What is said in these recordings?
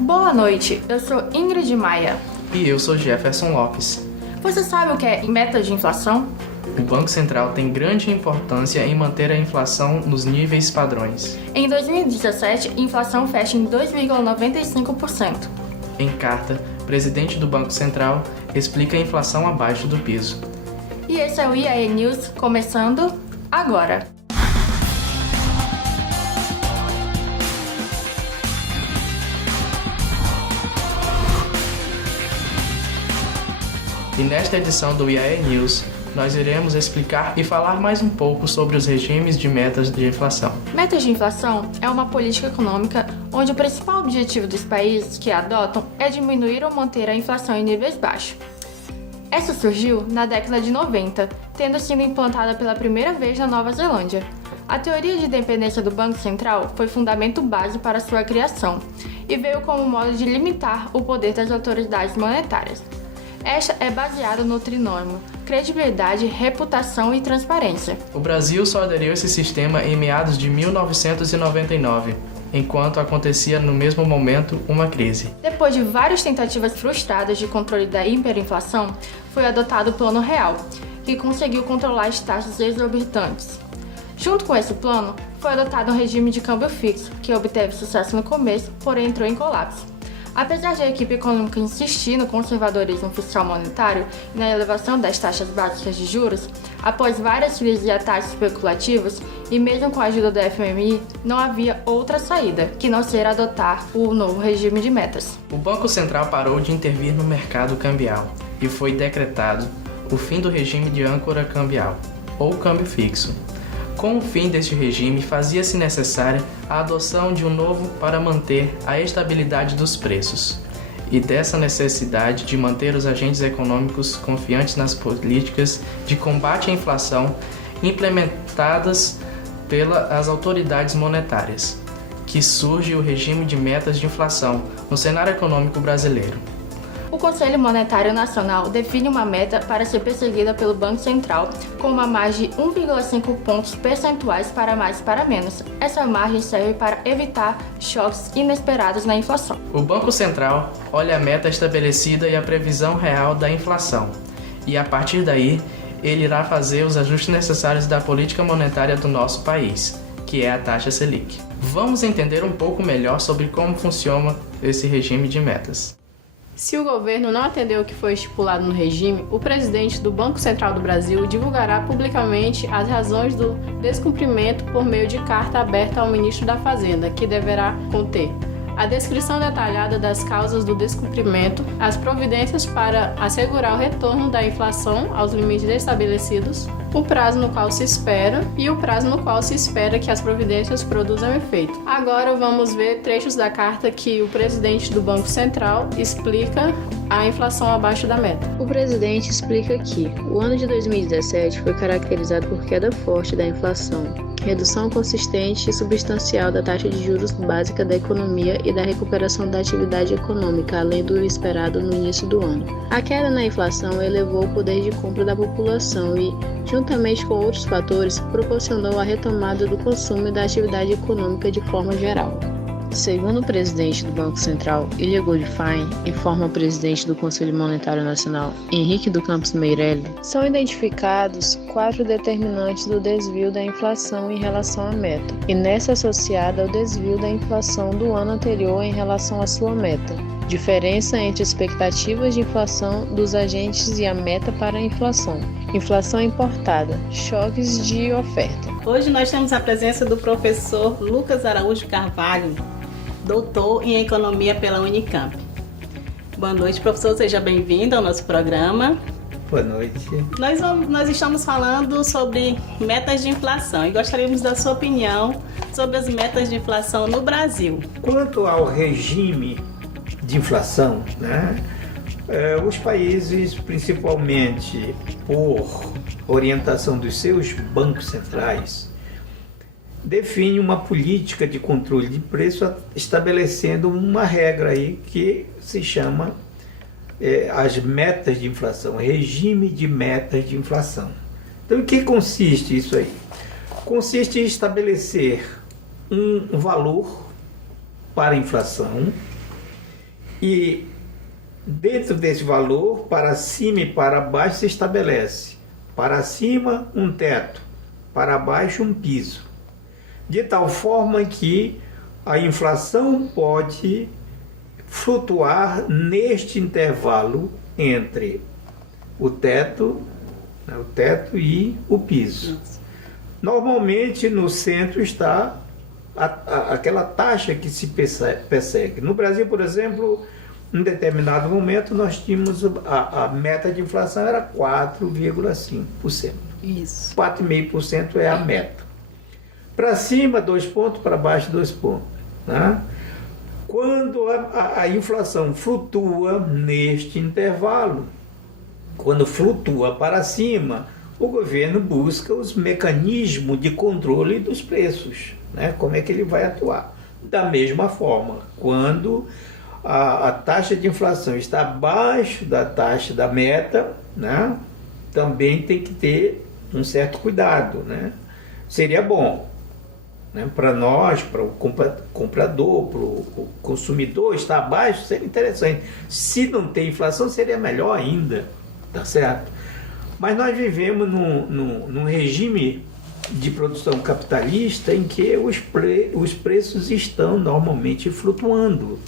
Boa noite, eu sou Ingrid Maia. E eu sou Jefferson Lopes. Você sabe o que é meta de inflação? O Banco Central tem grande importância em manter a inflação nos níveis padrões. Em 2017, a inflação fecha em 2,95%. Em carta, o presidente do Banco Central explica a inflação abaixo do piso. E esse é o IAE News, começando agora. E nesta edição do IAE News, nós iremos explicar e falar mais um pouco sobre os regimes de metas de inflação. Metas de inflação é uma política econômica onde o principal objetivo dos países que a adotam é diminuir ou manter a inflação em níveis baixos. Essa surgiu na década de 90, tendo sido implantada pela primeira vez na Nova Zelândia. A teoria de dependência do Banco Central foi fundamento base para sua criação e veio como modo de limitar o poder das autoridades monetárias. Esta é baseada no trinômio credibilidade, reputação e transparência. O Brasil só aderiu a esse sistema em meados de 1999, enquanto acontecia no mesmo momento uma crise. Depois de várias tentativas frustradas de controle da hiperinflação, foi adotado o Plano Real, que conseguiu controlar as taxas exorbitantes. Junto com esse plano, foi adotado um regime de câmbio fixo, que obteve sucesso no começo, porém entrou em colapso. Apesar de a equipe econômica insistir no conservadorismo fiscal monetário e na elevação das taxas básicas de juros, após várias crises e ataques especulativos, e mesmo com a ajuda do FMI, não havia outra saída que não ser adotar o novo regime de metas. O Banco Central parou de intervir no mercado cambial e foi decretado o fim do regime de âncora cambial, ou câmbio fixo. Com o fim deste regime, fazia-se necessária a adoção de um novo para manter a estabilidade dos preços. E dessa necessidade de manter os agentes econômicos confiantes nas políticas de combate à inflação implementadas pelas autoridades monetárias, que surge o regime de metas de inflação no cenário econômico brasileiro. O Conselho Monetário Nacional define uma meta para ser perseguida pelo Banco Central com uma margem de 1,5 pontos percentuais para mais e para menos. Essa margem serve para evitar choques inesperados na inflação. O Banco Central olha a meta estabelecida e a previsão real da inflação, e a partir daí ele irá fazer os ajustes necessários da política monetária do nosso país, que é a taxa Selic. Vamos entender um pouco melhor sobre como funciona esse regime de metas. Se o governo não atender o que foi estipulado no regime, o presidente do Banco Central do Brasil divulgará publicamente as razões do descumprimento por meio de carta aberta ao ministro da Fazenda, que deverá conter a descrição detalhada das causas do descumprimento, as providências para assegurar o retorno da inflação aos limites estabelecidos, o prazo no qual se espera e o prazo no qual se espera que as providências produzam efeito. Agora vamos ver trechos da carta que o presidente do Banco Central explica a inflação abaixo da meta. O presidente explica que o ano de 2017 foi caracterizado por queda forte da inflação, redução consistente e substancial da taxa de juros básica da economia e da recuperação da atividade econômica, além do esperado no início do ano. A queda na inflação elevou o poder de compra da população e, juntamente com outros fatores, proporcionou a retomada do consumo e da atividade econômica de forma geral. Segundo o presidente do Banco Central, Ilha Goldfein, informa o presidente do Conselho Monetário Nacional, Henrique do Campos Meirelles, são identificados 4 determinantes do desvio da inflação em relação à meta, e nessa associada ao desvio da inflação do ano anterior em relação à sua meta. Diferença entre expectativas de inflação dos agentes e a meta para a inflação. Inflação importada, choques de oferta. Hoje nós temos a presença do professor Lucas Araújo Carvalho, doutor em Economia pela Unicamp. Boa noite, professor, seja bem-vindo ao nosso programa. Boa noite. Nós estamos falando sobre metas de inflação e gostaríamos da sua opinião sobre as metas de inflação no Brasil. Quanto ao regime de inflação, os países, principalmente por orientação dos seus bancos centrais, definem uma política de controle de preço estabelecendo uma regra aí que se chama as metas de inflação, regime de metas de inflação. Então, em que consiste isso aí? Consiste em estabelecer um valor para a inflação E dentro desse valor, para cima e para baixo se estabelece. Para cima, um teto. Para baixo, um piso. De tal forma que a inflação pode flutuar neste intervalo entre o teto e o piso. Normalmente no centro está aquela taxa que se persegue. No Brasil, por exemplo, em determinado momento nós tínhamos a meta de inflação era 4,5%. Isso. 4,5% é a meta. Para cima, 2 pontos, para baixo, 2 pontos. Né? Quando a inflação flutua neste intervalo, quando flutua para cima, o governo busca os mecanismos de controle dos preços. Né? Como é que ele vai atuar? Da mesma forma, quando a taxa de inflação está abaixo da taxa da meta, né? Também tem que ter um certo cuidado. Né? Seria bom, né? Para nós, para o comprador, para o consumidor, estar abaixo seria interessante. Se não tem inflação, seria melhor ainda, tá certo? Mas nós vivemos num regime de produção capitalista em que os preços estão normalmente flutuando,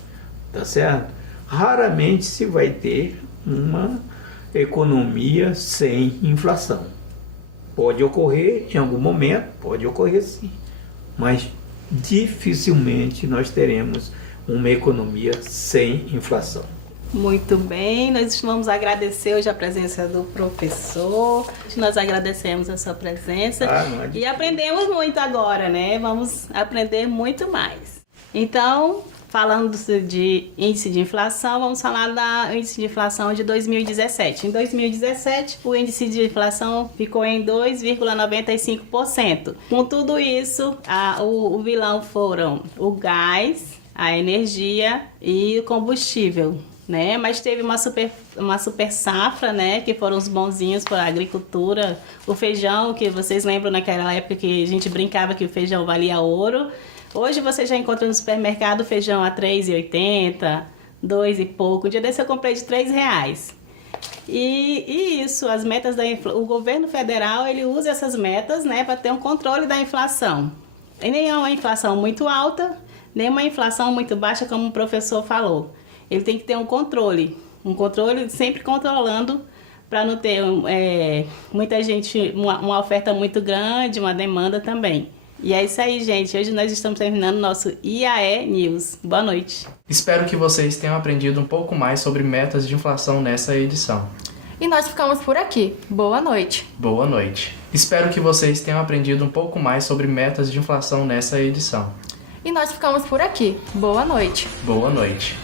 tá certo? Raramente se vai ter uma economia sem inflação. Pode ocorrer em algum momento, pode ocorrer sim, mas dificilmente nós teremos uma economia sem inflação. Muito bem, nós vamos agradecer hoje a presença do professor, nós agradecemos a sua presença e aprendemos muito agora, né? Vamos aprender muito mais. Então, falando de índice de inflação, vamos falar do índice de inflação de 2017. Em 2017, o índice de inflação ficou em 2,95%. Com tudo isso, o vilão foram o gás, a energia e o combustível. Né? Mas teve uma super safra, né? Que foram os bonzinhos para a agricultura. O feijão, que vocês lembram naquela época que a gente brincava que o feijão valia ouro. Hoje você já encontra no supermercado feijão a R$ 3,80, 2 e pouco. Um dia desse eu comprei de R$3. E isso, as metas o governo federal ele usa essas metas, né? Para ter um controle da inflação. E nem é uma inflação muito alta, nem uma inflação muito baixa, como o professor falou. Ele tem que ter um controle sempre controlando para não ter muita gente, uma oferta muito grande, uma demanda também. E é isso aí, gente. Hoje nós estamos terminando o nosso IAE News. Boa noite. Espero que vocês tenham aprendido um pouco mais sobre metas de inflação nessa edição. E nós ficamos por aqui. Boa noite. Boa noite. Espero que vocês tenham aprendido um pouco mais sobre metas de inflação nessa edição. E nós ficamos por aqui. Boa noite. Boa noite.